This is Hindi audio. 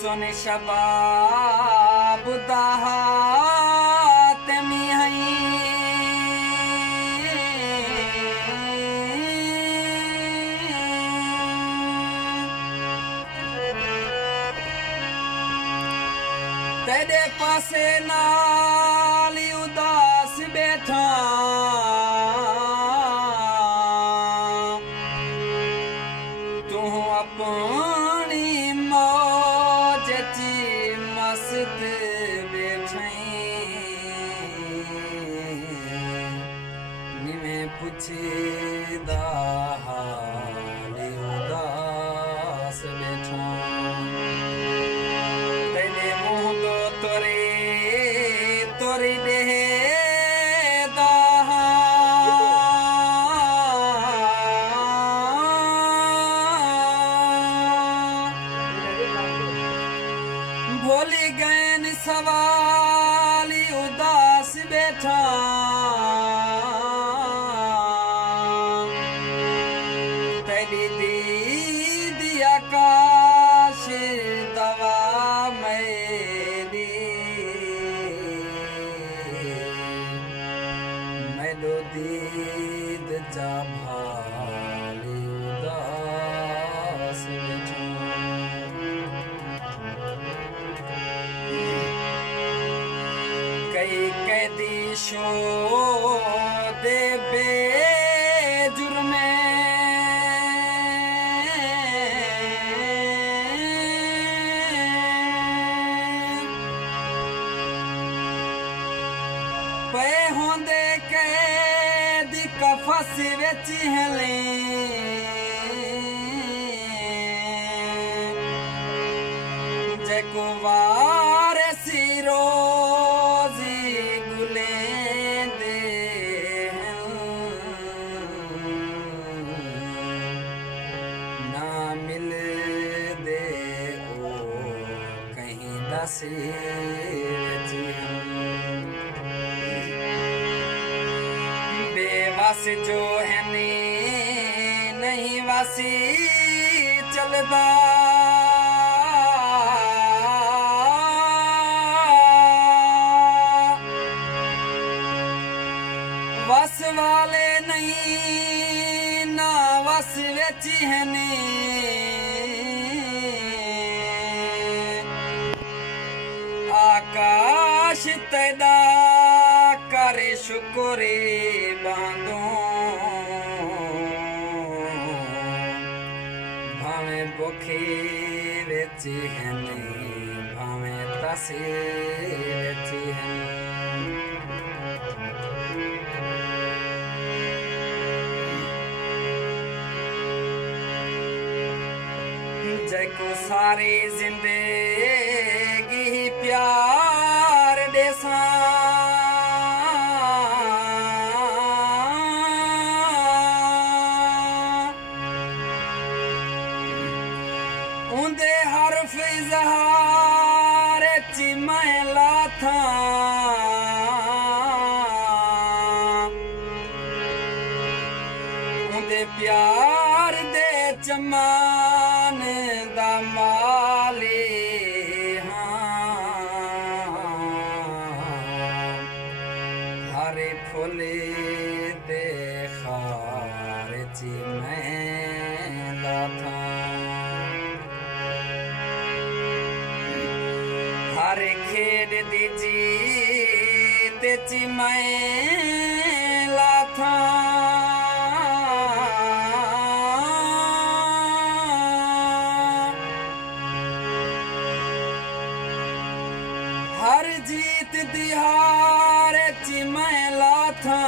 सुन शबाब दाहात में हई तेरे पासे नाली उदास बैठा तू अपनी मौज ची मस्त बैठई निमें पुछदा हाल उदास बैठा तेरे मुँह दो तोरी देह भोली गैन सवाली उदास बैठा तेरी दीदी आकाश दवा मेरी मैलो दीद जा भाली उदास बैठा कई कैदी शो दे बेजुर्मे पे होंदे कैदी कफस विच हले जेको वारसी रोजी गुलेंदे ना मिल दे ओ कहीं दसी बेवास जो है नहीं वासी चलदा वस वाले नहीं ना वस विच हने आकाश तेदा करे शुक्रे बांधो भावे बुखे विच हने भावे तसे विच हने जेको सारी जिंदगी प्यार देसा उंदे हरफ इजहार ची मैं लाथा उंदे प्यार दे चमान दा माले हरे फुले दे खार ची मैं लाथा हर खेड दी जीत ची मैं लाथा हर जीत दी हार ची मैं लाथा